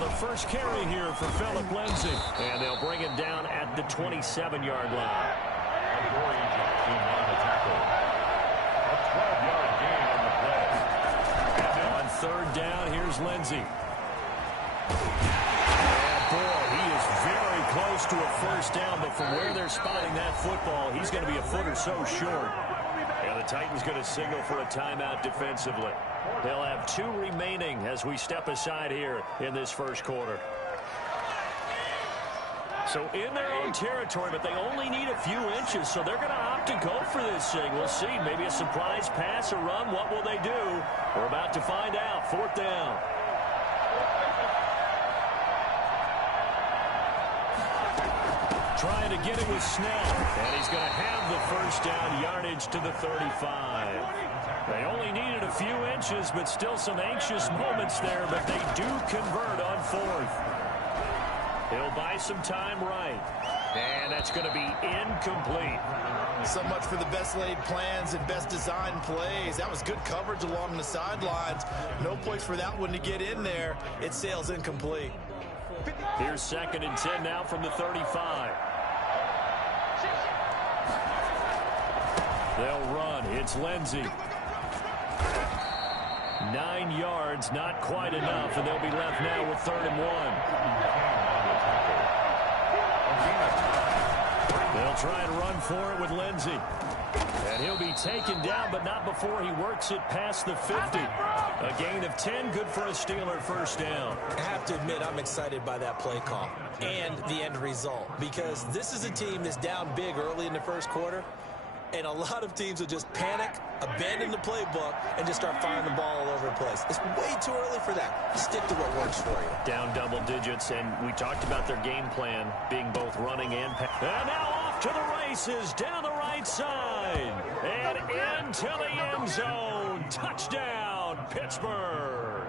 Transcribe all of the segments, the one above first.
the first carry here for Phillip Lindsay. And they'll bring him down at the 27-yard line. On the tackle. A 12-yard gain on the play. On third down, here's Lindsay. And boy, he is very close to a first down, but from where they're spotting that football, he's going to be a foot or so short. And the Titans going to signal for a timeout defensively. They'll have 2 remaining as we step aside here in this first quarter. So in their own territory, but they only need a few inches, so they're going to opt to go for this thing. We'll see. Maybe a surprise pass or run. What will they do? We're about to find out. Fourth down. Trying to get it with Snell. And he's going to have the first down, yardage to the 35. They only needed a few inches, but still some anxious moments there, but they do convert on fourth. He'll buy some time right. And that's going to be incomplete. So much for the best laid plans and best designed plays. That was good coverage along the sidelines. No place for that one to get in there. It sails incomplete. Here's 2nd and 10 now from the 35. They'll run. It's Lindsay. 9 yards, not quite enough, and they'll be left now with 3rd and 1. They'll try and run for it with Lindsay. And he'll be taken down, but not before he works it past the 50. A gain of 10, good for a Steeler first down. I have to admit, I'm excited by that play call and the end result, because this is a team that's down big early in the first quarter, and a lot of teams will just panic, abandon the playbook, and just start firing the ball all over the place. It's way too early for that. Stick to what works for you. Down double digits, and we talked about their game plan being both running and pass. And now off to the races, down the right side, and into the end zone. Touchdown, Pittsburgh.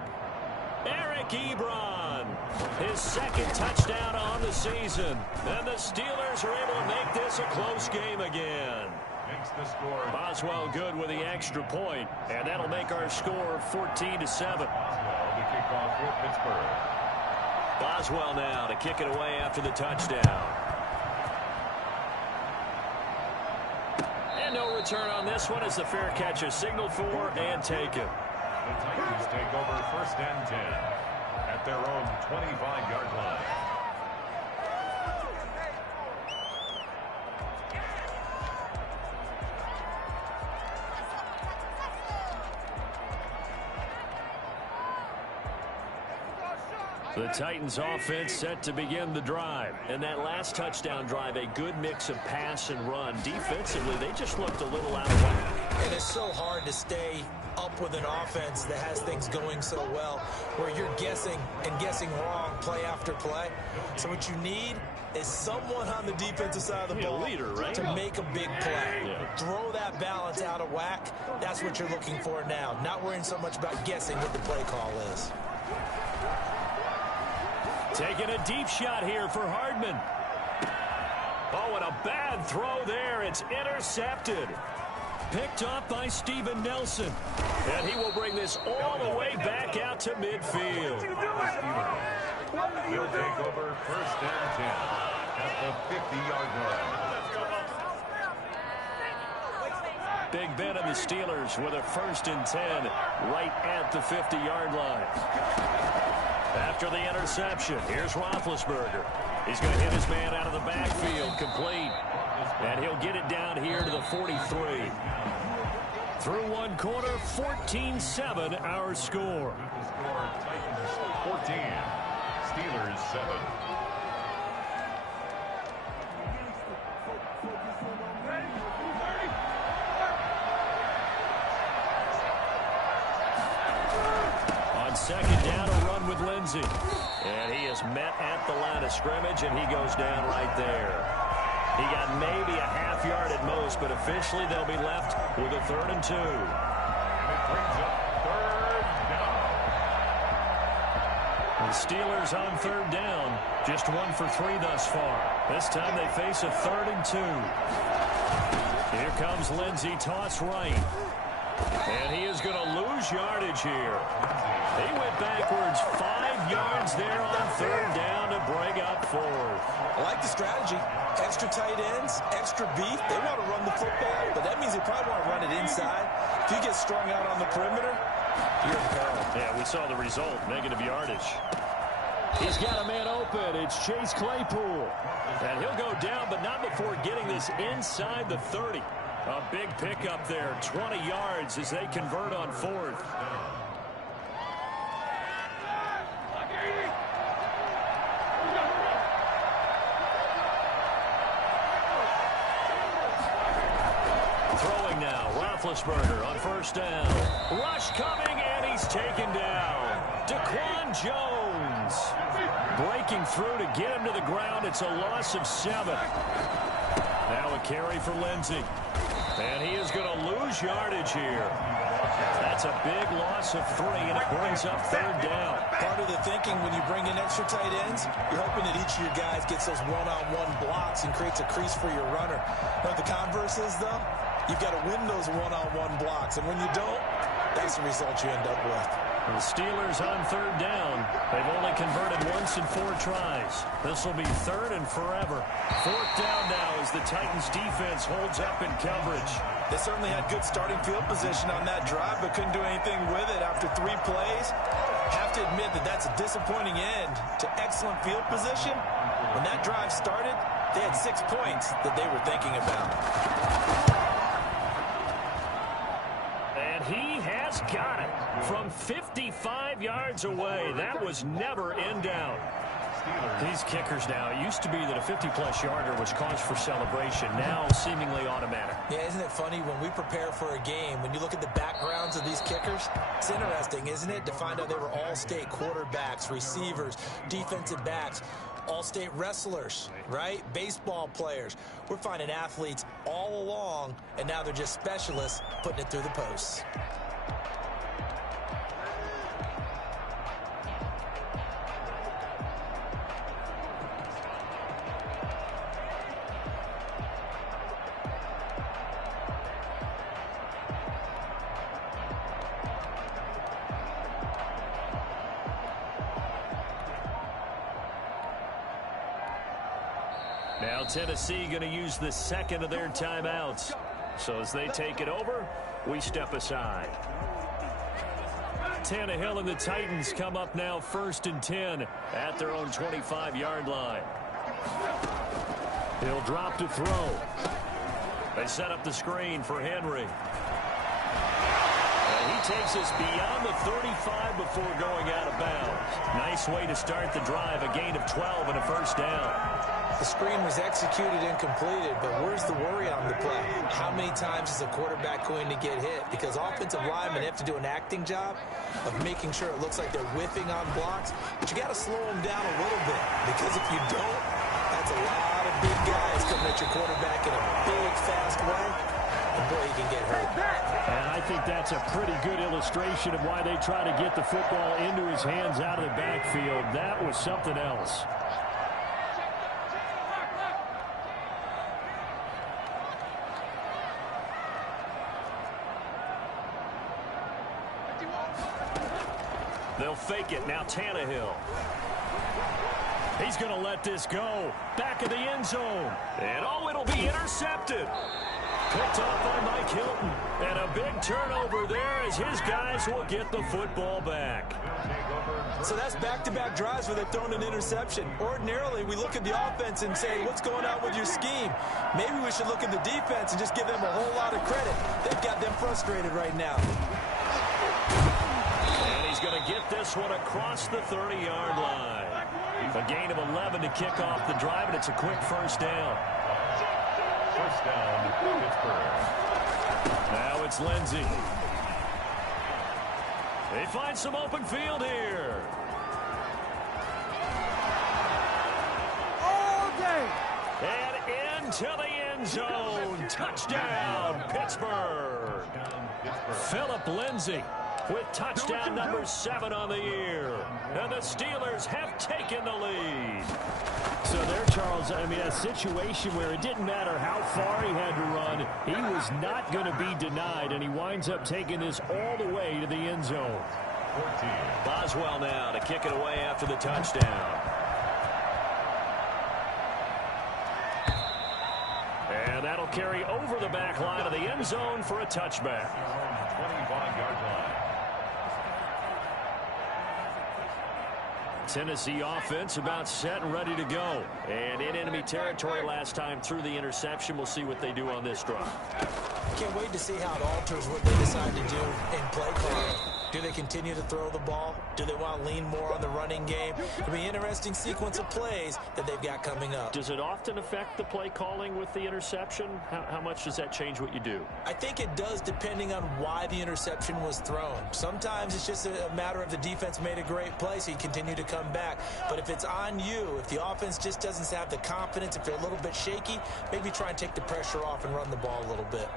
Eric Ebron, his 2nd touchdown on the season. And the Steelers are able to make this a close game again. Makes the score. Boswell good with the extra point, and that'll make our score 14-7. Boswell to kick off for Pittsburgh. Boswell now to kick it away after the touchdown. And no return on this one as the fair catch is signaled for and taken. The Titans take over 1st and 10 at their own 25-yard line. The Titans offense set to begin the drive. And that last touchdown drive, a good mix of pass and run. Defensively, they just looked a little out of whack. And it's so hard to stay up with an offense that has things going so well, where you're guessing and guessing wrong play after play. So what you need is someone on the defensive side of the ball, leader, right? to make a big play. Yeah. Throw that balance out of whack. That's what you're looking for now. Not worrying so much about guessing what the play call is. Taking a deep shot here for Hardman. Oh, and a bad throw there. It's intercepted. Picked up by Steven Nelson. And he will bring this all the way back out to midfield. He'll take over 1st and 10 at the 50-yard line. Big Ben of the Steelers with a 1st and 10 right at the 50-yard line. After the interception, here's Roethlisberger. He's going to hit his man out of the backfield, complete. And he'll get it down here to the 43. Through one quarter, 14-7 our score. The score, Titans 14, Steelers 7. On 2nd down, a run with Lindsay. And he is met at the line of scrimmage, and he goes down right there. He got maybe a half yard at most, but officially they'll be left with a 3rd and 2. And it brings up 3rd down. The Steelers on 3rd down, just 1 for 3 thus far. This time they face a 3rd and 2. Here comes Lindsay, toss right. And he is going to lose yardage here. He went backwards 5 yards there on third down to bring up fourth. I like the strategy. Extra tight ends, extra beef. They want to run the football, but that means they probably want to run it inside. If you get strung out on the perimeter, you're in peril. Yeah, we saw the result, negative yardage. He's got a man open. It's Chase Claypool. And he'll go down, but not before getting this inside the 30. A big pickup there, 20 yards as they convert on fourth. Throwing now, Roethlisberger on first down. Rush coming, and he's taken down. Daquan Jones breaking through to get him to the ground. It's a loss of 7. Now a carry for Lindsey. And he is going to lose yardage here. That's a big loss of 3, and it brings up third down. Part of the thinking when you bring in extra tight ends, you're hoping that each of your guys gets those one-on-one blocks and creates a crease for your runner. Now, the converse is, though, you've got to win those one-on-one blocks. And when you don't, that's the result you end up with. The Steelers on third down. They've only converted once in 4 tries. This will be third and forever. Fourth down now as the Titans defense holds up in coverage. They certainly had good starting field position on that drive, but couldn't do anything with it after 3 plays. Have to admit that that's a disappointing end to excellent field position. When that drive started, they had 6 points that they were thinking about. And he has got it from 55 yards away. That was never in doubt. These kickers now, it used to be that a 50-plus yarder was cause for celebration. Now seemingly automatic. Yeah, isn't it funny when we prepare for a game, when you look at the backgrounds of these kickers, it's interesting, isn't it, to find out they were all-state quarterbacks, receivers, defensive backs, all-state wrestlers, right? Baseball players. We're finding athletes all along, and now they're just specialists putting it through the posts. Now Tennessee going to use the second of their timeouts. So as they take it over, we step aside. Tannehill and the Titans come up now 1st and 10 at their own 25-yard line. He'll drop to throw. They set up the screen for Henry. And he takes us beyond the 35 before going out of bounds. Nice way to start the drive, a gain of 12 and a first down. The screen was executed and completed, but where's the worry on the play? How many times is a quarterback going to get hit? Because offensive linemen have to do an acting job of making sure it looks like they're whiffing on blocks, but you got to slow them down a little bit, because if you don't, that's a lot of big guys coming at your quarterback in a big, fast way, and boy, he can get hurt. And I think that's a pretty good illustration of why they try to get the football into his hands out of the backfield. That was something else. They'll fake it. Now Tannehill. He's going to let this go. Back of the end zone. And oh, it'll be intercepted. Picked off by Mike Hilton. And a big turnover there as his guys will get the football back. So that's back-to-back drives where they've thrown an interception. Ordinarily, we look at the offense and say, what's going on with your scheme? Maybe we should look at the defense and just give them a whole lot of credit. They've got them frustrated right now. And he's going to get this one across the 30-yard line. A gain of 11 to kick off the drive, and it's a quick first down. First down, Pittsburgh. Now it's Lindsey. They find some open field here. All day. And into the end zone. Touchdown, Pittsburgh. Philip Lindsey, with touchdown number 7 on the year. And the Steelers have taken the lead. So there, Charles, I mean, a situation where it didn't matter how far he had to run, he was not going to be denied, and he winds up taking this all the way to the end zone. Boswell now to kick it away after the touchdown. And that'll carry over the back line of the end zone for a touchback. 25-yard line. Tennessee offense about set and ready to go. And in enemy territory last time through the interception. We'll see what they do on this drive. Can't wait to see how it alters what they decide to do in play calling. Do they continue to throw the ball? Do they want to lean more on the running game? It'll be an interesting sequence of plays that they've got coming up. Does it often affect the play calling with the interception? How much does that change what you do? I think it does depending on why the interception was thrown. Sometimes it's just a matter of the defense made a great play, so you continue to come back. But if it's on you, if the offense just doesn't have the confidence, if they're a little bit shaky, maybe try and take the pressure off and run the ball a little bit.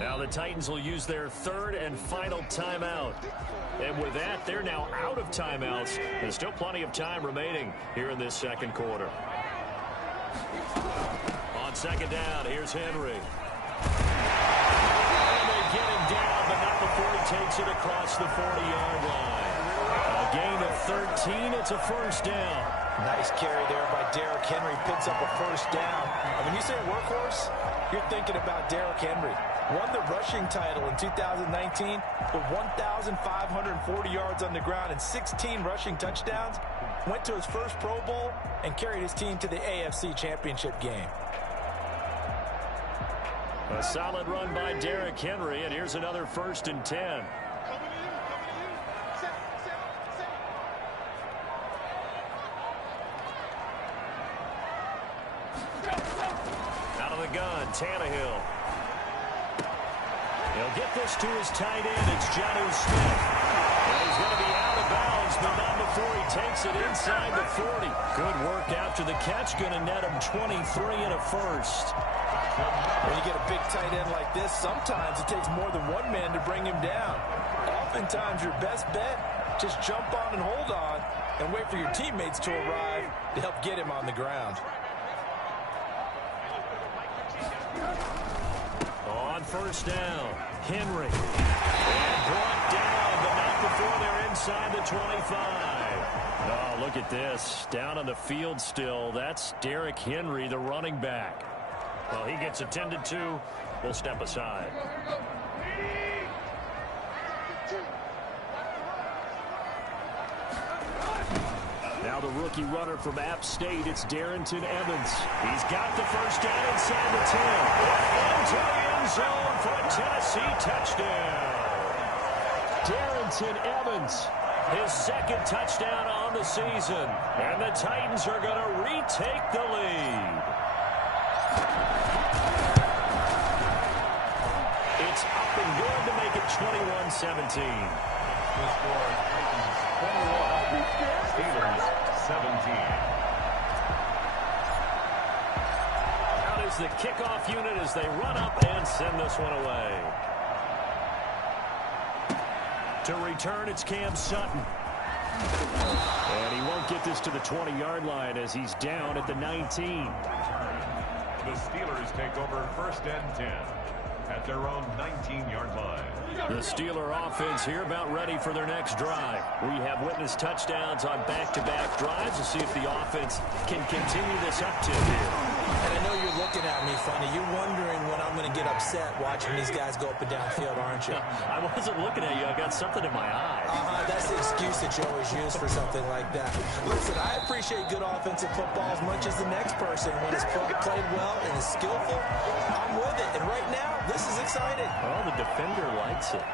Now the Titans will use their third and final timeout. And with that, they're now out of timeouts. There's still plenty of time remaining here in this second quarter. On second down, here's Henry. And they get him down, but not before he takes it across the 40-yard line. A gain of 13, it's a first down. Nice carry there by Derrick Henry. Picks up a first down. And when you say workhorse, you're thinking about Derrick Henry. Won the rushing title in 2019 with 1,540 yards on the ground and 16 rushing touchdowns. Went to his first Pro Bowl and carried his team to the AFC Championship game. A solid run by Derrick Henry, and here's another 1st and 10. Out of the gun, Tannehill. He'll get this to his tight end. It's Jonnu Smith. And he's going to be out of bounds, but not before he takes it inside the 40. Good work after the catch. Going to net him 23 and a first. When you get a big tight end like this, sometimes it takes more than one man to bring him down. Oftentimes, your best bet, just jump on and hold on and wait for your teammates to arrive to help get him on the ground. On first down, Henry. And brought down, but not before they're inside the 25. Oh, look at this. Down on the field still. That's Derrick Henry, the running back. Well, he gets attended to. We'll step aside. Now the rookie runner from App State, it's Darrington Evans. He's got the first down inside the 10. Into the end zone for a Tennessee touchdown. Darrington Evans, his second touchdown on the season. And the Titans are going to retake the lead. It's up and good to make it 21-17. The score, Titans 21, Steelers 17. Out is the kickoff unit as they run up and send this one away. To return, it's Cam Sutton. And he won't get this to the 20-yard line as he's down at the 19. The Steelers take over 1st and 10 at their own 19-yard line. The Steeler offense here about ready for their next drive. We have witnessed touchdowns on back-to-back drives. We'll see if the offense can continue this uptick here. And I know you're looking at me funny. You're wondering when I'm going to get upset watching these guys go up and down field, aren't you? I wasn't looking at you. I got something in my eye. That's the excuse that you always use for something like that. Listen, I appreciate good offensive football as much as the next person. When it's played well and is skillful, I'm with it. And right now, this is exciting. Oh, the defender likes it.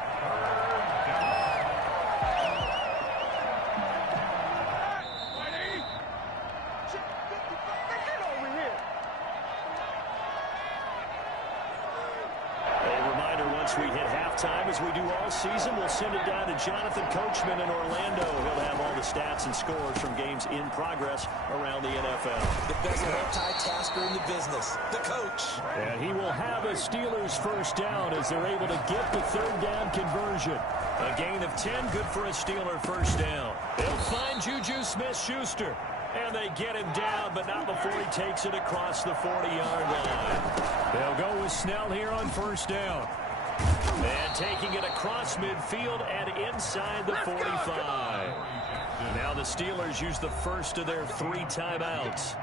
as we do all season. We'll send it down to Jonathan Coachman in Orlando. He'll have all the stats and scores from games in progress around the NFL. The best multitasker in the business, the coach. And he will have a Steelers first down as they're able to get the third down conversion. A gain of 10, good for a Steeler first down. They'll find Juju Smith-Schuster. And they get him down, but not before he takes it across the 40-yard line. They'll go with Snell here on first down. And taking it across midfield and inside the 45. Now the Steelers use the first of their 3 timeouts,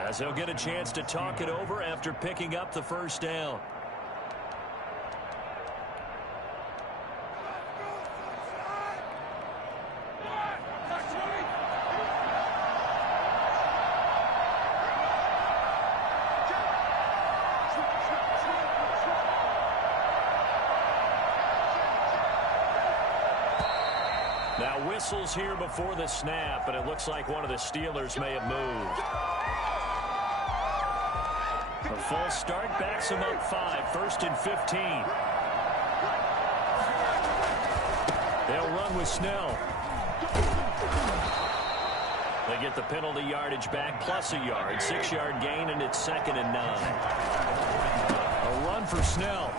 as they'll get a chance to talk it over after picking up the first down. Now whistles here before the snap, and it looks like one of the Steelers may have moved. A false start backs them up 5, first and 15. They'll run with Snell. They get the penalty yardage back plus a yard, 6-yard gain, and it's 2nd and 9. A run for Snell.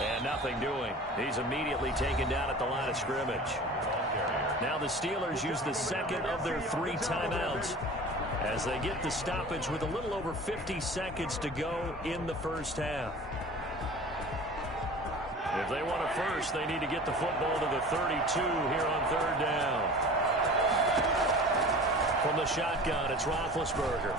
And nothing doing. He's immediately taken down at the line of scrimmage. Now the Steelers use the second of their 3 timeouts as they get the stoppage with a little over 50 seconds to go in the first half. If they want a first, they need to get the football to the 32 here on third down. From the shotgun, it's Roethlisberger.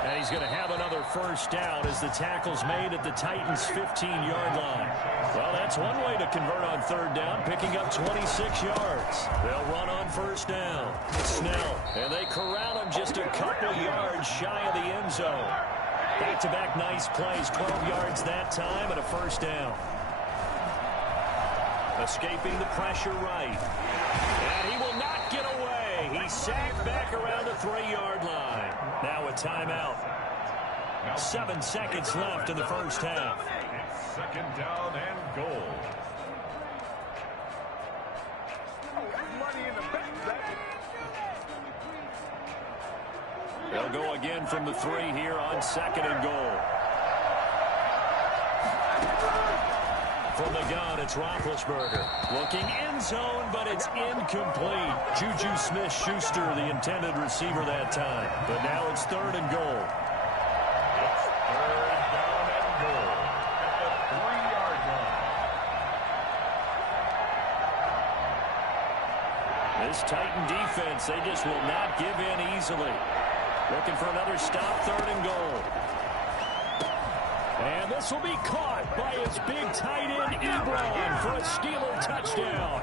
And he's going to have another first down as the tackle's made at the Titans' 15-yard line. Well, that's one way to convert on third down, picking up 26 yards. They'll run on first down. Snell, and they corral him just a couple yards shy of the end zone. Back-to-back nice plays, 12 yards that time, and a first down. Escaping the pressure right. And he will not get away. He's sacked back around the 3-yard line. Now a timeout. 7 seconds left in the first half. It's 2nd down and goal. Money in the bank. They'll go again from the 3 here on 2nd and goal. From the gun, it's Roethlisberger. Looking end zone, but it's incomplete. Juju Smith-Schuster, the intended receiver that time. But now it's 3rd and goal. It's 3rd down and goal at the 3-yard line. This Titan defense, they just will not give in easily. Looking for another stop, 3rd and goal. And this will be caught by his big tight end, Ebron, for a Steeler touchdown.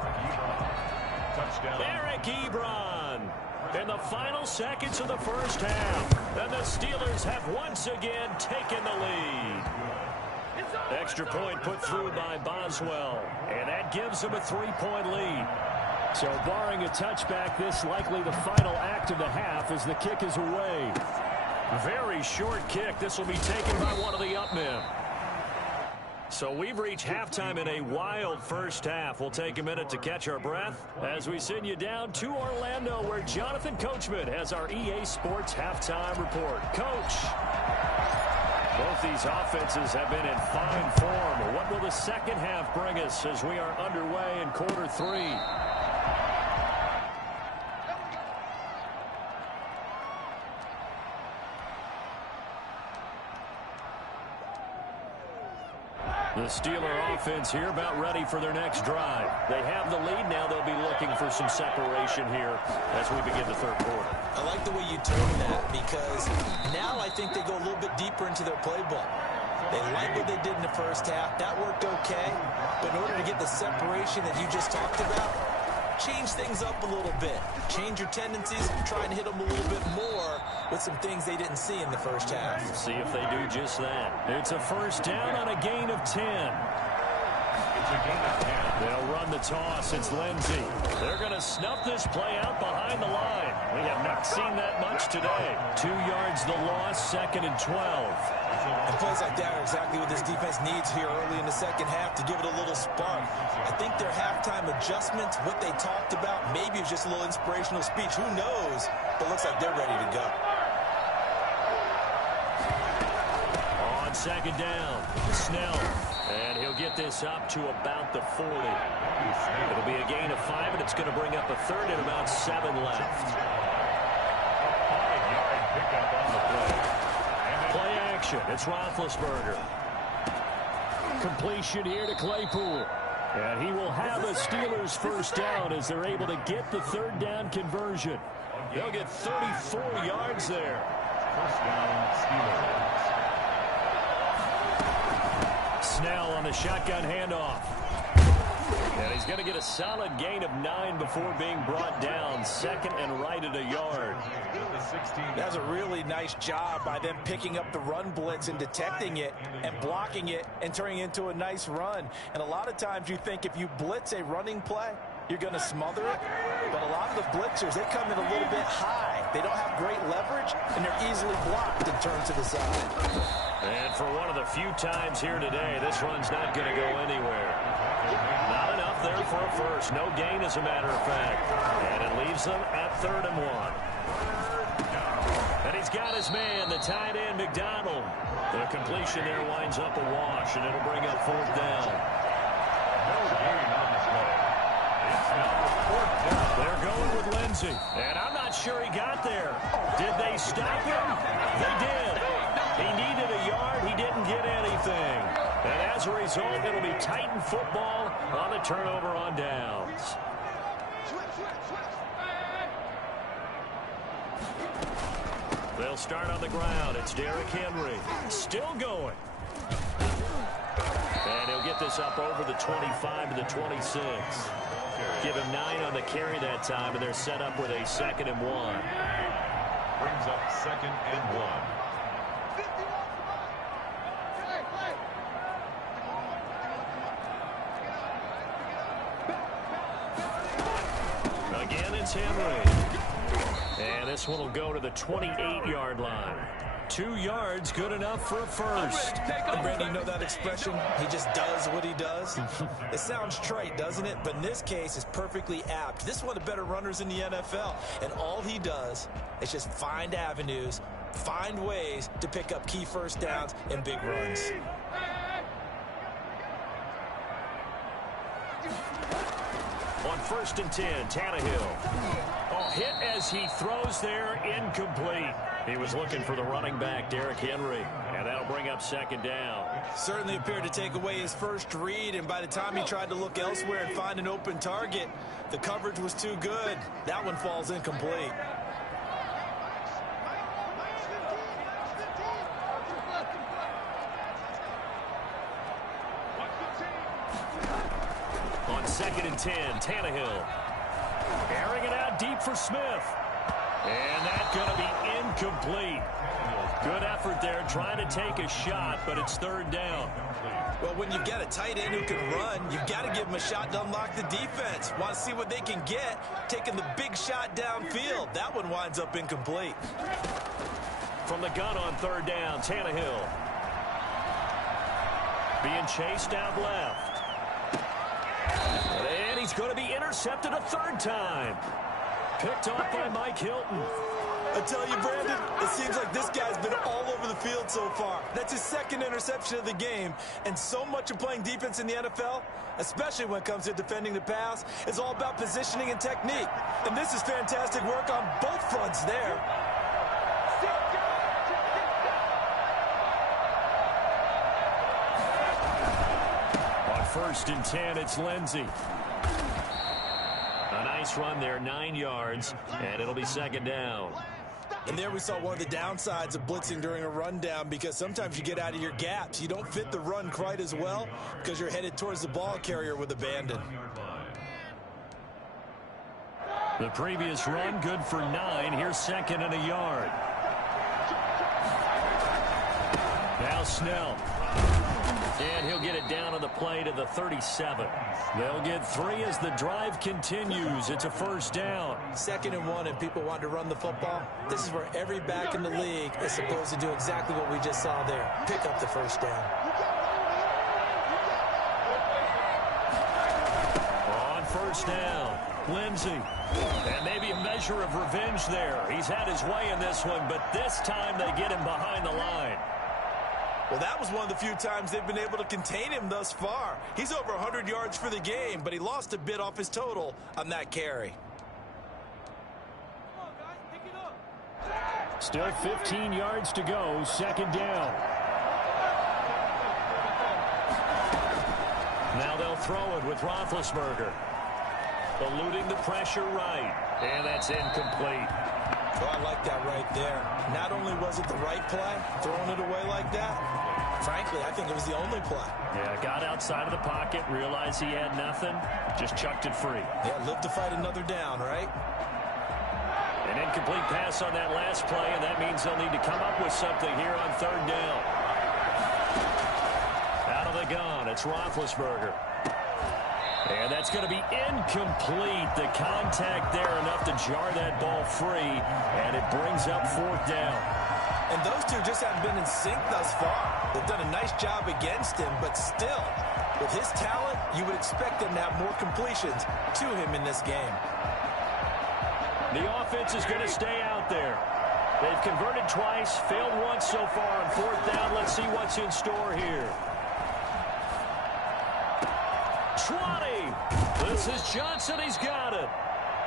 Eric Ebron in the final seconds of the first half. And the Steelers have once again taken the lead. Extra point put through by Boswell. And that gives them a 3-point lead. So barring a touchback, this likely the final act of the half as the kick is away. Very short kick. This will be taken by one of the up men. So we've reached halftime in a wild first half. We'll take a minute to catch our breath as we send you down to Orlando, where Jonathan Coachman has our EA Sports halftime report. Coach, both these offenses have been in fine form. What will the second half bring us as we are underway in quarter 3? The Steeler offense here about ready for their next drive. They have the lead now. They'll be looking for some separation here as we begin the third quarter. I like the way you turn that, because now I think they go a little bit deeper into their playbook. They like what they did in the first half. That worked okay. But in order to get the separation that you just talked about, change things up a little bit. Change your tendencies, try and hit them a little bit more with some things they didn't see in the first half. See if they do just that. It's a first down on a gain of 10. It's a gain of 10. They'll run on the toss. It's Lindsey. They're going to snuff this play out behind the line. We have not seen that much today. 2 yards the loss, 2nd and 12. And plays like that are exactly what this defense needs here early in the second half to give it a little spark. I think their halftime adjustments, what they talked about, maybe it's just a little inspirational speech. Who knows? But looks like they're ready to go. On 2nd down, Snell. And he'll get this up to about the 40. It'll be a gain of 5, and it's going to bring up a 3rd and about 7 left. 5-yard pickup on the play. Play action. It's Roethlisberger. Completion here to Claypool. And he will have a Steelers first down as they're able to get the 3rd down conversion. They'll get 34 yards there. First down, Steelers. Snell on the shotgun handoff. And he's going to get a solid gain of 9 before being brought down. 2nd and right at a yard. That's a really nice job by them picking up the run blitz and detecting it and blocking it and turning it into a nice run. And a lot of times you think if you blitz a running play, you're going to smother it. But a lot of the blitzers, they come in a little bit high. They don't have great leverage, and they're easily blocked and turned to the side. And for one of the few times here today, this run's not going to go anywhere. Not enough there for a first. No gain, as a matter of fact. And it leaves them at 3rd and 1. And he's got his man, the tight end, McDonald. The completion there winds up a wash, and it'll bring up 4th down. No gain on the play. It's now 4th down. They're going with Lindsey. And I'm not sure he got there. Did they stop him? They did. He needed a yard. He didn't get anything. And as a result, it'll be Titan football on the turnover on downs. They'll start on the ground. It's Derrick Henry. Still going. And he'll get this up over the 25 to the 26. Give him 9 on the carry that time, and they're set up with a 2nd and 1. Brings up 2nd and 1. Again, it's Henry. And this one will go to the 28-yard line. 2 yards, good enough for a first. And Brandon, you know that expression? He just does what he does. It sounds trite, doesn't it? But in this case, it's perfectly apt. This is one of the better runners in the NFL. And all he does is just find avenues, find ways to pick up key first downs and big runs. On 1st and 10, Tannehill. Oh, hit as he throws there, incomplete. He was looking for the running back, Derrick Henry, and that'll bring up 2nd down. Certainly appeared to take away his first read, and by the time he tried to look elsewhere and find an open target, the coverage was too good. That one falls incomplete. On 2nd and 10, Tannehill. Airing it out deep for Smith. And that's going to be incomplete. Good effort there, trying to take a shot, but it's 3rd down. Well, when you've got a tight end who can run, you've got to give him a shot to unlock the defense. Want to see what they can get, taking the big shot downfield. That one winds up incomplete. From the gun on 3rd down, Tannehill. Being chased out left. And he's going to be intercepted a 3rd time. Picked off by Mike Hilton. I tell you, Brandon, it seems like this guy's been all over the field so far. That's his 2nd interception of the game. And so much of playing defense in the NFL, especially when it comes to defending the pass, is all about positioning and technique. And this is fantastic work on both fronts there. On 1st and 10, it's Lindsey. A nice run there, 9 yards, and it'll be 2nd down. And there we saw one of the downsides of blitzing during a rundown, because sometimes you get out of your gaps. You don't fit the run quite as well because you're headed towards the ball carrier with abandon. The previous run, good for 9. Here's 2nd and a yard. Now Snell. And he'll get it down on the play to the 37. They'll get 3 as the drive continues. It's a first down. 2nd and 1, and people want to run the football. This is where every back in the league is supposed to do exactly what we just saw there. Pick up the first down. On first down, Lindsey. And maybe a measure of revenge there. He's had his way in this one, but this time they get him behind the line. Well, that was one of the few times they've been able to contain him thus far. He's over 100 yards for the game, but he lost a bit off his total on that carry. Still 15 yards to go, 2nd down. Now they'll throw it with Roethlisberger. Eluding the pressure right. And that's incomplete. Oh, I like that right there. Not only was it the right play, throwing it away like that, frankly, I think it was the only play. Yeah, got outside of the pocket, realized he had nothing, just chucked it free. Yeah, live to fight another down, right? An incomplete pass on that last play, and that means they'll need to come up with something here on 3rd down. Out of the gun, it's Roethlisberger. And that's going to be incomplete. The contact there enough to jar that ball free, and it brings up 4th down. And those two just haven't been in sync thus far. They've done a nice job against him, but still, with his talent, you would expect them to have more completions to him in this game. The offense is going to stay out there. They've converted twice, failed once so far on 4th down. Let's see what's in store here. 20. This is Johnson. He's got it.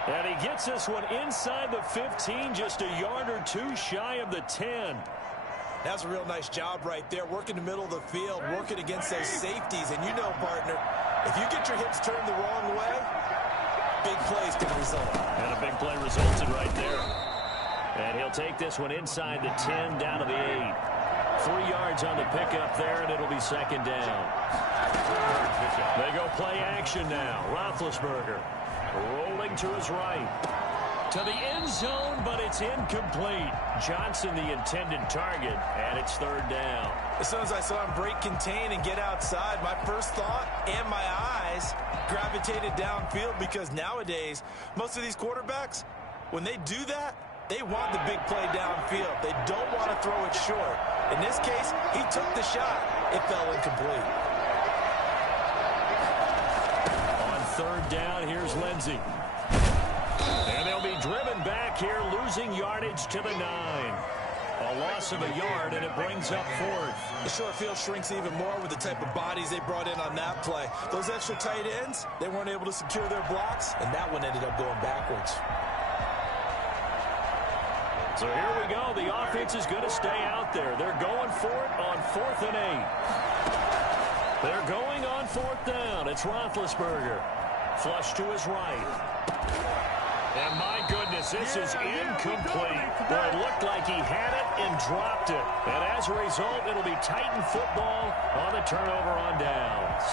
And he gets this one inside the 15, just a yard or 2 shy of the 10. That's a real nice job right there, working the middle of the field, working against those safeties. And you know, partner, if you get your hips turned the wrong way, big plays can result. And a big play resulted right there. And he'll take this one inside the 10, down to the 8. 3 yards on the pickup there, and it'll be 2nd down. They go play action now. Roethlisberger rolling to his right. To the end zone, but it's incomplete. Johnson the intended target, and it's 3rd down. As soon as I saw him break contain and get outside, my first thought and my eyes gravitated downfield, because nowadays, most of these quarterbacks, when they do that, they want the big play downfield. They don't want to throw it short. In this case, he took the shot. It fell incomplete. On 3rd down, here's Lindsey. And they'll be driven back here, losing yardage to the 9. A loss of a yard, and it brings up 4th. The short field shrinks even more with the type of bodies they brought in on that play. Those extra tight ends, they weren't able to secure their blocks, and that one ended up going backwards. So here we go. The offense is going to stay out there. They're going for it on 4th and 8. They're going on 4th down. It's Roethlisberger. Flush to his right. And my goodness, this is incomplete. Well, it looked like he had it and dropped it. And as a result, it'll be Titan football on the turnover on downs.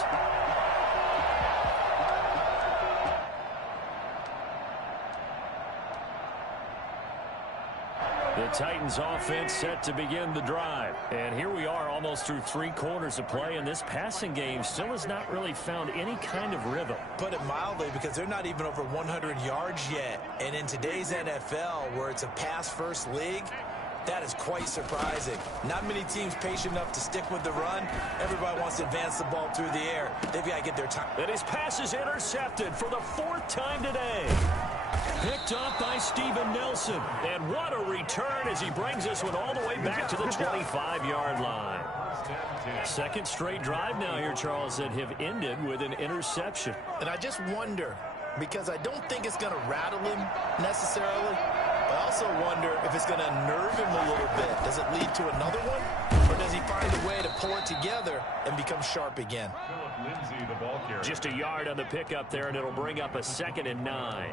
The Titans offense set to begin the drive. And here we are almost through 3 quarters of play, and this passing game still has not really found any kind of rhythm. Put it mildly, because they're not even over 100 yards yet. And in today's NFL, where it's a pass-first league, that is quite surprising. Not many teams patient enough to stick with the run. Everybody wants to advance the ball through the air. They've got to get their time. And his pass is intercepted for the 4th time today. Picked off by Steven Nelson. And what a return as he brings this one all the way back to the 25-yard line. 2nd straight drive now here, Charles, that have ended with an interception. And I just wonder, because I don't think it's going to rattle him necessarily, but I also wonder if it's going to unnerve him a little bit. Does it lead to another one? Or does he find a way to pull it together and become sharp again? Lindsey, the ball carrier. Just a yard on the pickup there, and it'll bring up a 2nd and 9.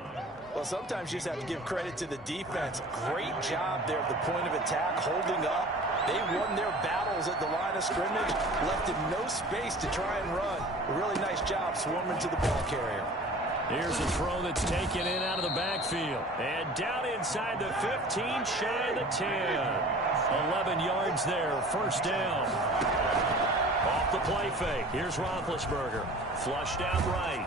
Well, sometimes you just have to give credit to the defense. Great job there at the point of attack, holding up. They won their battles at the line of scrimmage, left him no space to try and run. A really nice job swarming to the ball carrier. Here's a throw that's taken in out of the backfield. And down inside the 15, shy of the 10. 11 yards there, 1st down. Off the play fake. Here's Roethlisberger. Flushed out right.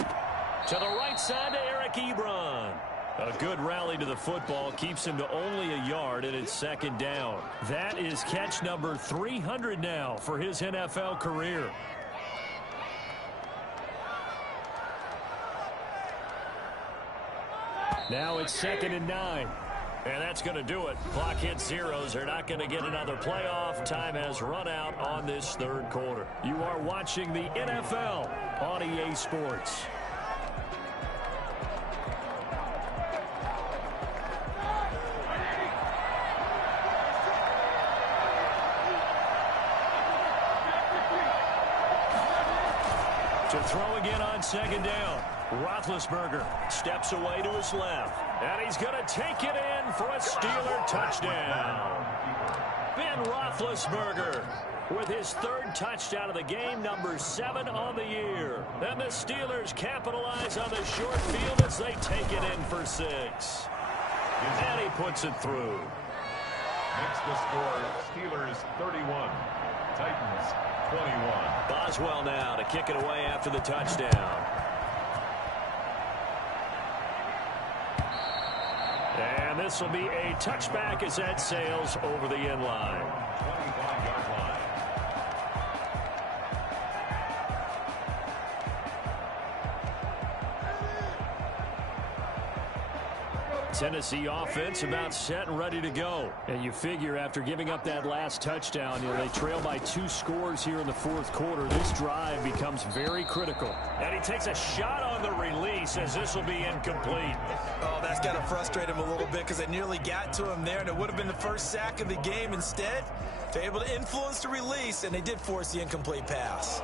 To the right side to Eric Ebron. A good rally to the football keeps him to only a yard, and it's second down. That is catch number 300 now for his NFL career. Now it's 2nd and 9. And that's going to do it. Clock hits zeros. They're not going to get another playoff. Time has run out on this third quarter. You are watching the NFL on EA Sports. To throw again on second down. Roethlisberger steps away to his left. And he's going to take it in for a Steeler touchdown. Ben Roethlisberger with his third touchdown of the game, number 7 on the year. And the Steelers capitalize on the short field as they take it in for 6. And he puts it through. Makes the score Steelers 31, Titans 21. Boswell now to kick it away after the touchdown. And this will be a touchback as that sails over the end line. 25-yard line. Tennessee offense about set and ready to go. And you figure after giving up that last touchdown, they trail by 2 scores here in the fourth quarter. This drive becomes very critical. And he takes a shot on the release as this will be incomplete. Oh, that's got to frustrate him a little bit because they nearly got to him there, and it would have been the first sack of the game. Instead, they're able to influence the release, and they did force the incomplete pass.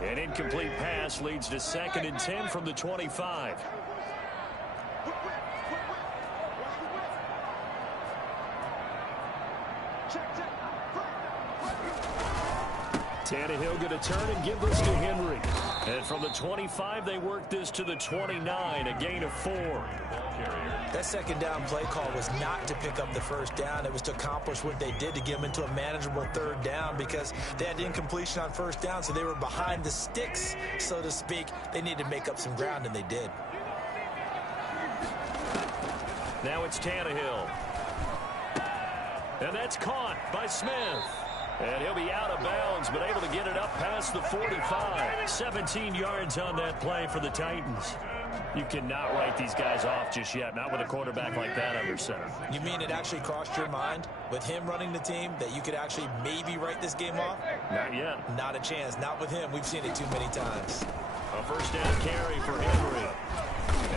An incomplete pass leads to 2nd and 10 from the 25. Tannehill going to turn and give this to Henry. And from the 25, they work this to the 29, a gain of 4. That second down play call was not to pick up the first down. It was to accomplish what they did to get them into a manageable third down because they had incompletion on first down, so they were behind the sticks, so to speak. They needed to make up some ground, and they did. Now it's Tannehill. And that's caught by Smith. And he'll be out of bounds, but able to get it up past the 45. 17 yards on that play for the Titans. You cannot write these guys off just yet, not with a quarterback like that under center. You mean it actually crossed your mind with him running the team that you could actually maybe write this game off? Not yet. Not a chance. Not with him. We've seen it too many times. A first down carry for Henry.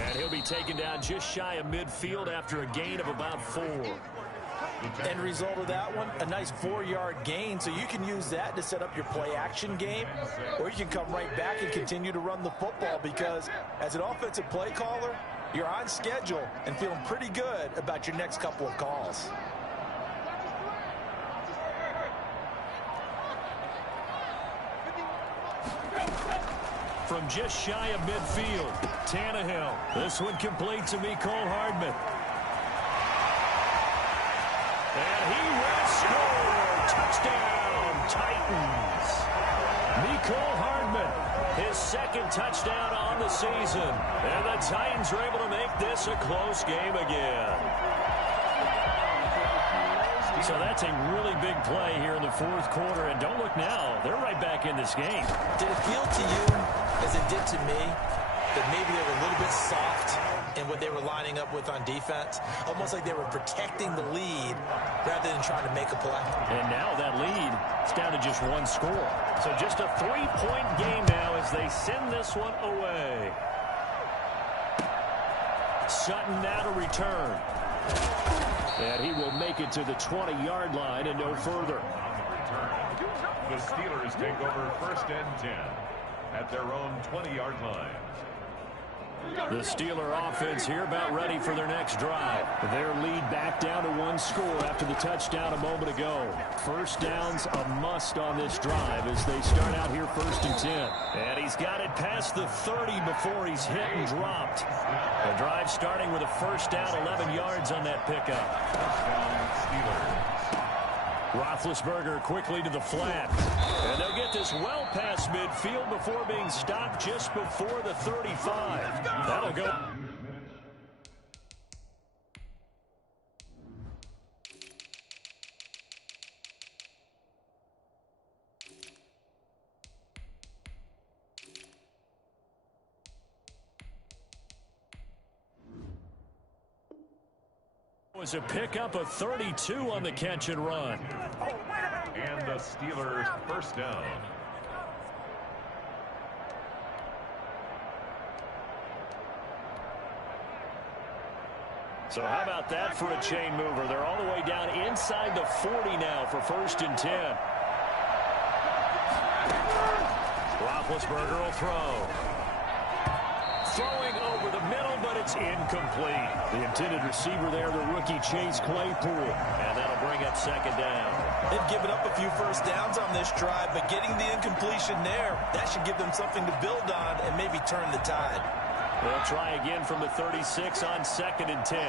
And he'll be taken down just shy of midfield after a gain of about 4. End result of that one, a nice 4-yard gain, so you can use that to set up your play-action game, or you can come right back and continue to run the football because as an offensive play caller, you're on schedule and feeling pretty good about your next couple of calls. From just shy of midfield, Tannehill. This one complete to Mecole Hardman. And he will score. Touchdown, Titans. Mecole Hardman, his 2nd touchdown on the season. And the Titans are able to make this a close game again. So that's a really big play here in the fourth quarter. And don't look now, they're right back in this game. Did it feel to you, as it did to me, that maybe they were a little bit soft in what they were lining up with on defense? Almost like they were protecting the lead rather than trying to make a play. And now that lead is down to just 1 score. So just a 3-point game now as they send this one away. Sutton now to return. And he will make it to the 20-yard line and no further. The Steelers take over 1st and 10 at their own 20-yard line. The Steeler offense here about ready for their next drive. Their lead back down to 1 score after the touchdown a moment ago. First down's a must on this drive as they start out here 1st and 10. And he's got it past the 30 before he's hit and dropped. The drive starting with a first down, 11 yards on that pickup. Touchdown, Steelers. Roethlisberger quickly to the flat. And they'll get this well past midfield before being stopped just before the 35. That'll go. Was a pickup of 32 on the catch and run. And the Steelers first down. So how about that for a chain mover? They're all the way down inside the 40 now for 1st and 10. Roethlisberger will throw. Throwing over the middle, but it's incomplete. The intended receiver there, the rookie Chase Claypool. And that'll bring up 2nd down. They've given up a few first downs on this drive, but getting the incompletion there, that should give them something to build on and maybe turn the tide. They'll try again from the 36 on 2nd and 10.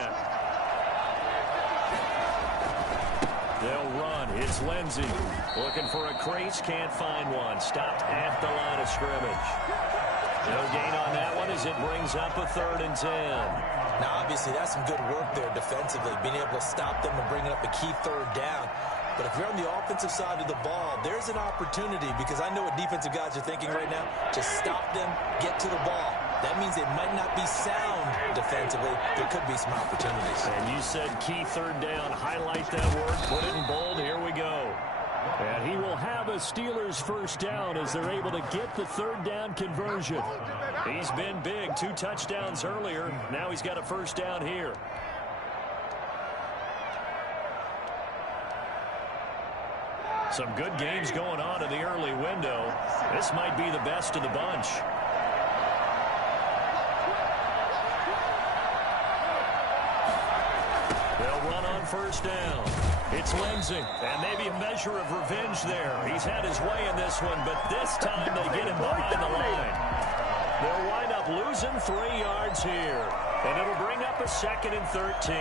They'll run. It's Lindsey. Looking for a crease, can't find one. Stopped at the line of scrimmage. No gain on that one as it brings up a 3rd and 10. Now, obviously, that's some good work there defensively, being able to stop them and bringing up a key 3rd down. But if you're on the offensive side of the ball, there's an opportunity, because I know what defensive guys are thinking right now. Just stop them, get to the ball. That means they might not be sound defensively. There could be some opportunities. And you said key 3rd down. Highlight that word. Put it in bold. Here we go. And he will have a Steelers first down as they're able to get the 3rd down conversion. He's been big. 2 touchdowns earlier. Now he's got a first down here. Some good games going on in the early window. This might be the best of the bunch. They'll run on first down. It's Lindsey, and maybe a measure of revenge there. He's had his way in this one, but this time they get him behind the line. They'll wind up losing 3 yards here, and it'll bring up a 2nd and 13.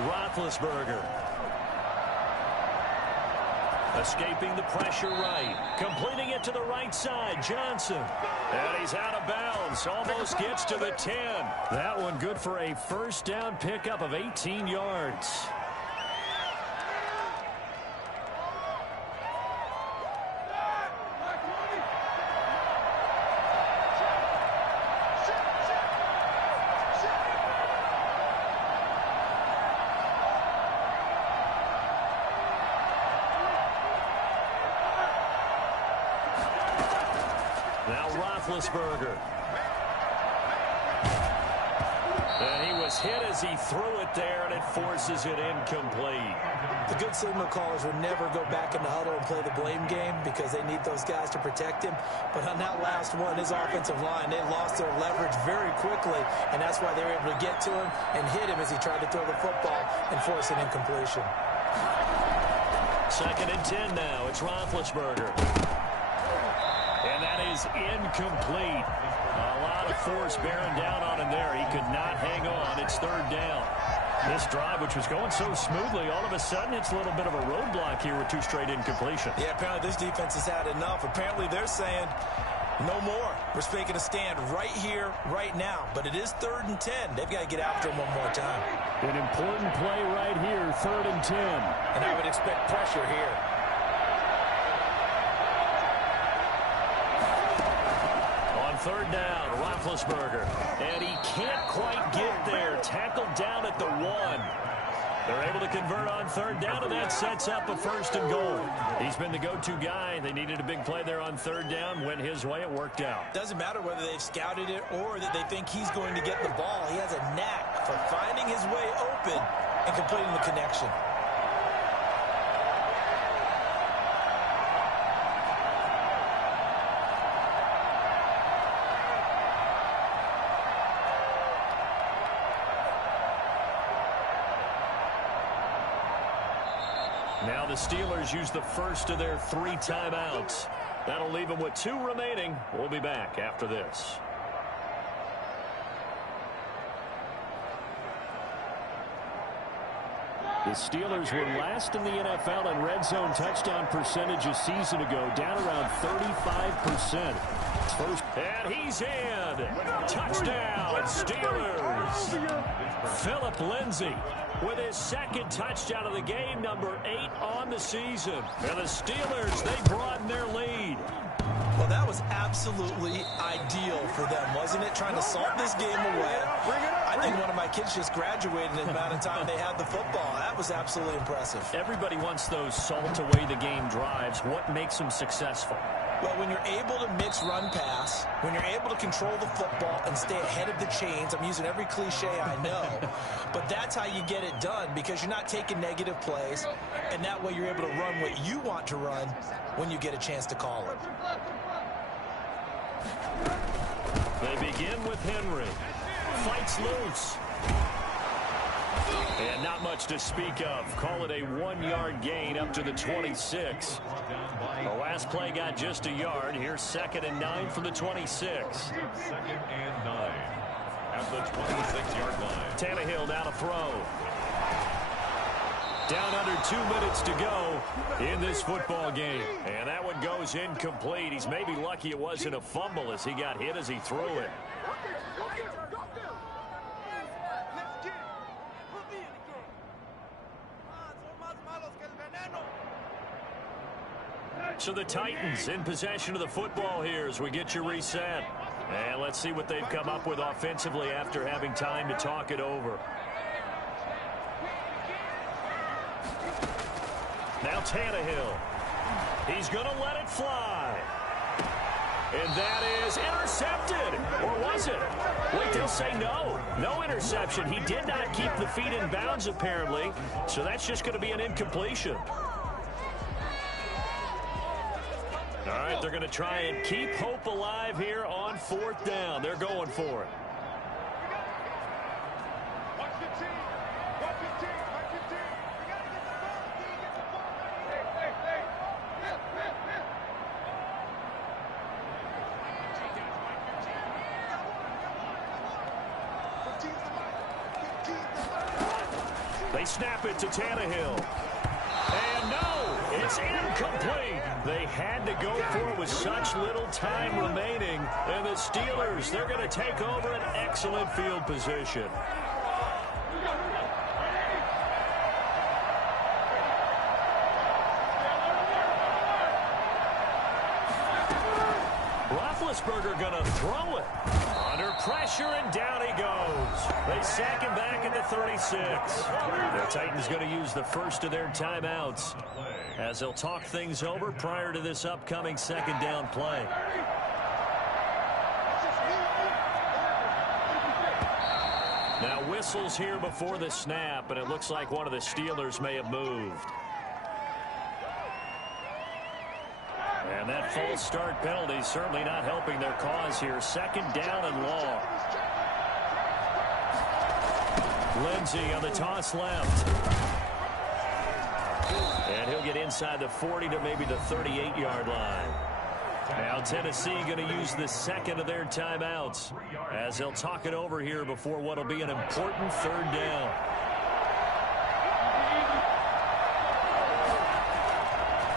Roethlisberger. Escaping the pressure right. Completing it to the right side. Johnson. And he's out of bounds. Almost gets to the 10. That one good for a first down pickup of 18 yards. Roethlisberger. And he was hit as he threw it there, and it forces it incomplete. The good signal callers would never go back in the huddle and play the blame game because they need those guys to protect him. But on that last one, his offensive line, they lost their leverage very quickly, and that's why they were able to get to him and hit him as he tried to throw the football and force an incompletion. 2nd and 10 now. It's Roethlisberger. And that is incomplete. A lot of force bearing down on him there. He could not hang on. It's 3rd down. This drive, which was going so smoothly, all of a sudden it's a little bit of a roadblock here with 2 straight incompletions. Yeah, apparently this defense has had enough. Apparently they're saying no more. We're making a stand right here, right now. But it is 3rd and 10. They've got to get after him one more time. An important play right here, 3rd and 10. And I would expect pressure here. On 3rd down, Roethlisberger. And he can't quite get there. Tackled down at the 1. They're able to convert on 3rd down, and that sets up a 1st and goal. He's been the go-to guy. They needed a big play there on 3rd down. Went his way. It worked out. Doesn't matter whether they've scouted it or that they think he's going to get the ball. He has a knack for finding his way open and completing the connection. Now the Steelers use the first of their 3 timeouts. That'll leave them with 2 remaining. We'll be back after this. The Steelers were last in the NFL in red zone touchdown percentage a season ago, down around 35%. First, and he's in. Touchdown, Steelers. Philip Lindsay with his 2nd touchdown of the game, number 8 on the season. And the Steelers, they broaden their lead. Well, that was absolutely ideal for them, wasn't it? Trying to salt this game away. I think one of my kids just graduated in the amount of time they had the football. That was absolutely impressive. Everybody wants those salt-away-the-game drives. What makes them successful? Well, when you're able to mix run-pass, when you're able to control the football and stay ahead of the chains, I'm using every cliche I know, but that's how you get it done because you're not taking negative plays, and that way you're able to run what you want to run when you get a chance to call it. They begin with Henry. Fights loose. And not much to speak of. Call it a 1-yard gain up to the 26. The last play got just a yard. Here's 2nd and 9 from the 26. 2nd and 9 at the 26-yard line. Tannehill now to throw. Down under 2 minutes to go in this football game. And that one goes incomplete. He's maybe lucky it wasn't a fumble as he got hit as he threw it. So the Titans in possession of the football here as we get you reset. And let's see what they've come up with offensively after having time to talk it over. Now Tannehill. He's going to let it fly. And that is intercepted. Or was it? Wait, they'll say no. No interception. He did not keep the feet in bounds, apparently. So that's just going to be an incompletion. All right, they're going to try and keep hope alive here on 4th down. They're going for it. They snap it to Tannehill. And no, it's incomplete. They had to go for it with such little time remaining. And the Steelers, they're going to take over an excellent field position. Roethlisberger going to throw it. Under pressure, and down he goes. They sack him back at the 36. The Titans going to use the first of their timeouts as they'll talk things over prior to this upcoming 2nd down play. Now whistles here before the snap, and it looks like one of the Steelers may have moved. And that false start penalty certainly not helping their cause here. 2nd down and long. Lindsay on the toss left. And he'll get inside the 40 to maybe the 38-yard line. Now Tennessee going to use the 2nd of their timeouts as they'll talk it over here before what will be an important 3rd down.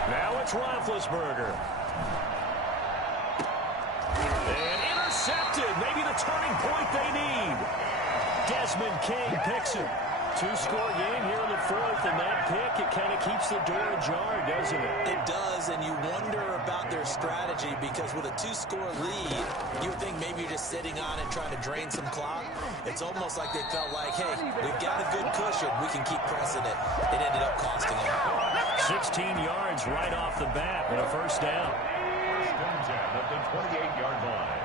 Now it's Roethlisberger. And intercepted. Maybe the turning point they need. Desmond King picks it. 2-score game here in the 4th, and that pick, it kind of keeps the door ajar, doesn't it? It does, and you wonder about their strategy because with a 2-score lead, you would think maybe you're just sitting on it trying to drain some clock. It's almost like they felt like, hey, we've got a good cushion. We can keep pressing it. It ended up costing them. 16 yards right off the bat and a 1st down. At the 28-yard line.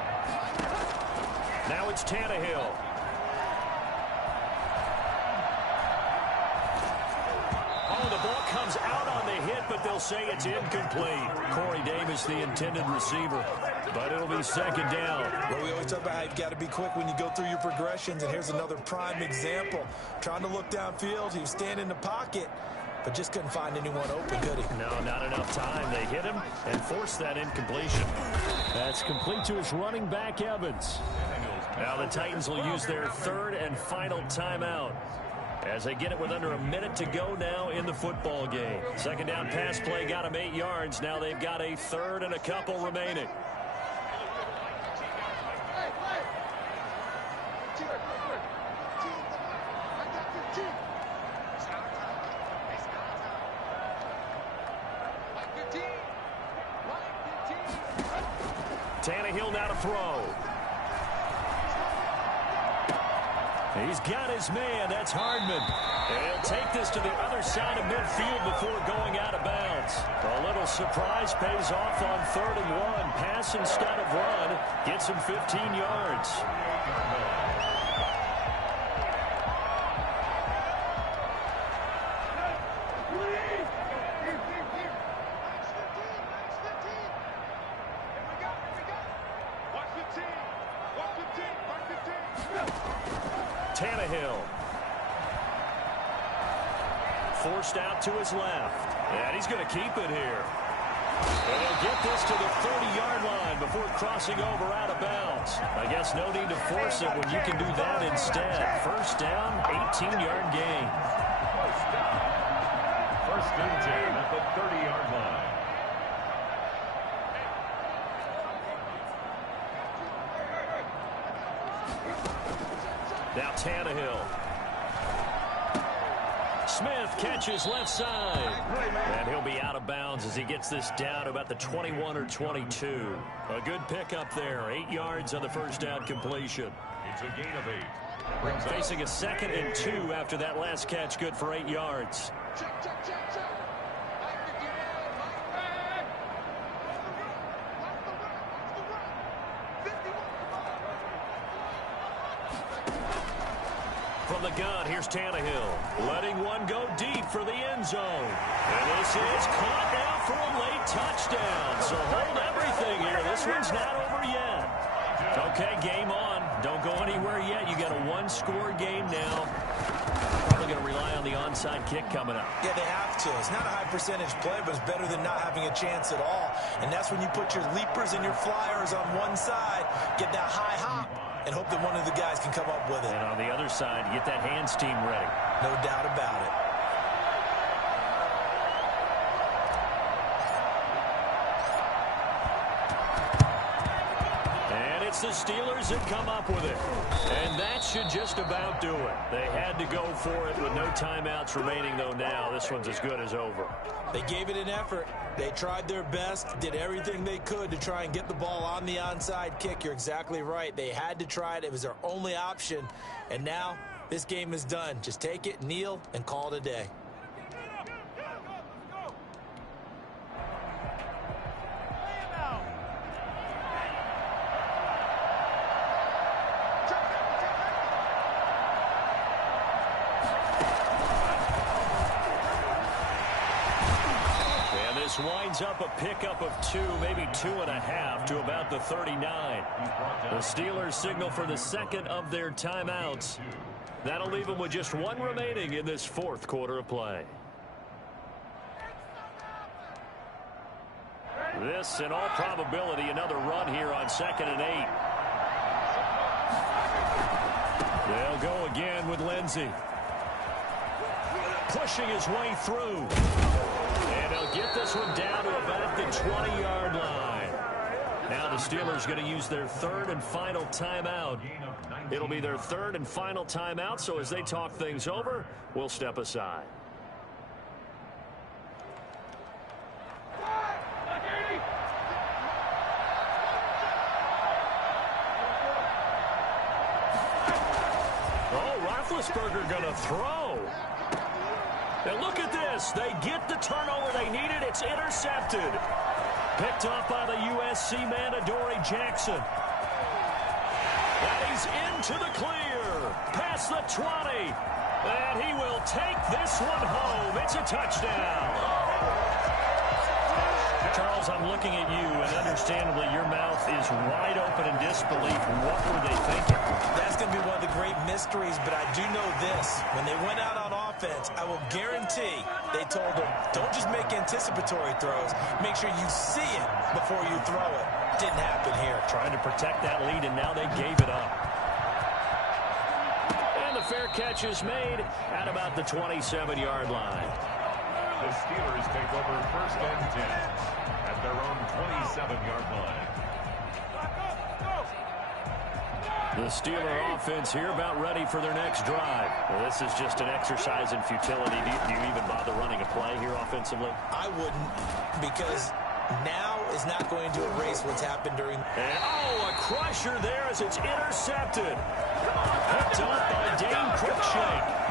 Now it's Tannehill. Oh, the ball comes out on the hit, but they'll say it's incomplete. Corey Davis, the intended receiver, but it'll be 2nd down. Well, we always talk about how you've got to be quick when you go through your progressions, and here's another prime example. Trying to look downfield, he was standing in the pocket, but just couldn't find anyone open, could he? No, not enough time. They hit him and forced that incompletion. That's complete to his running back, Evans. Now the Titans will use their third and final timeout as they get it with under a minute to go now in the football game. Second down pass play got them 8 yards. Now they've got a third and a couple remaining. Tannehill now to throw. He's got his man. That's Hardman. And he'll take this to the other side of midfield before going out of bounds. A little surprise pays off on 3rd and 1. Pass instead of run. Gets him 15 yards. Tannehill. Forced out to his left. And he's going to keep it here. And he'll get this to the 30-yard line before crossing over out of bounds. I guess no need to force it when you can do that instead. First down, 18-yard gain. First and 10 at the 30-yard line. Now Tannehill. Smith catches left side. And he'll be out of bounds as he gets this down to about the 21 or 22. A good pickup there. 8 yards on the first down completion. It's a gain of 8. Facing a 2nd and 2 after that last catch. Good for 8 yards. From the gun, here's Tannehill. Letting one go deep for the end zone. And this is caught now for a late touchdown. So hold everything here. This one's not over yet. Okay, game on. Don't go anywhere yet. You got a one-score game now. Probably going to rely on the onside kick coming up. Yeah, they have to. It's not a high-percentage play, but it's better than not having a chance at all. And that's when you put your leapers and your flyers on one side, get that high hop, and hope that one of the guys can come up with it. And on the other side, get that hands team ready. No doubt about it. And it's the Steelers that come up with it. And that should just about do it. They had to go for it with no timeouts remaining, though now. This one's as good as over. They gave it an effort. They tried their best, did everything they could to try and get the ball on the onside kick. You're exactly right. They had to try it. It was their only option. And now this game is done. Just take it, kneel, and call it a day. Winds up a pickup of 2, maybe 2.5 to about the 39. The Steelers signal for the 2nd of their timeouts. That'll leave them with just 1 remaining in this 4th quarter of play. This, in all probability, another run here on 2nd and 8. They'll go again with Lindsey. Pushing his way through. And he'll get this one down to about the 20-yard line. Now the Steelers going to use their 3rd and final timeout. It'll be their 3rd and final timeout, so as they talk things over, we'll step aside. Oh, Roethlisberger going to throw. And look at this. They get the turnover they needed. It's intercepted. Picked off by the USC man, Adoree Jackson. And he's into the clear. Past the 20. And he will take this one home. It's a touchdown. Charles, I'm looking at you, and understandably your mouth is wide open in disbelief. What were they thinking? That's going to be one of the great mysteries, but I do know this. When they went out on offense, offense, I will guarantee they told him, don't just make anticipatory throws. Make sure you see it before you throw it. Didn't happen here. Trying to protect that lead, and now they gave it up. And the fair catch is made at about the 27-yard line. The Steelers take over first and 10 at their own 27-yard line. The Steeler offense here about ready for their next drive. Well, this is just an exercise in futility. Do you even bother running a play here offensively? I wouldn't, because now is not going to erase what's happened during. And, oh, a crusher there as it's intercepted. Picked up by Dane Cruikshank.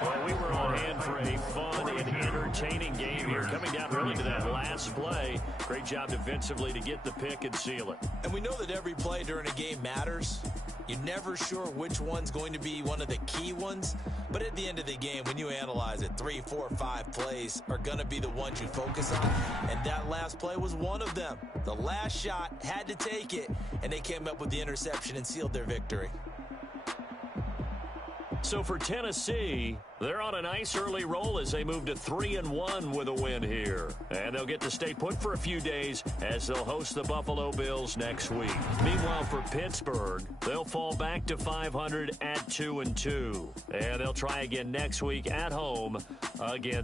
Well, we were on hand for a fun and entertaining game here. Coming down really to that last play. Great job defensively to get the pick and seal it. And we know that every play during a game matters. You're never sure which one's going to be one of the key ones. But at the end of the game, when you analyze it, 3, 4, 5 plays are going to be the ones you focus on. And that last play was one of them. The last shot had to take it, and they came up with the interception and sealed their victory. So for Tennessee, they're on a nice early roll as they move to 3-1 with a win here. And they'll get to stay put for a few days as they'll host the Buffalo Bills next week. Meanwhile, for Pittsburgh, they'll fall back to 500 at 2-2. And they'll try again next week at home against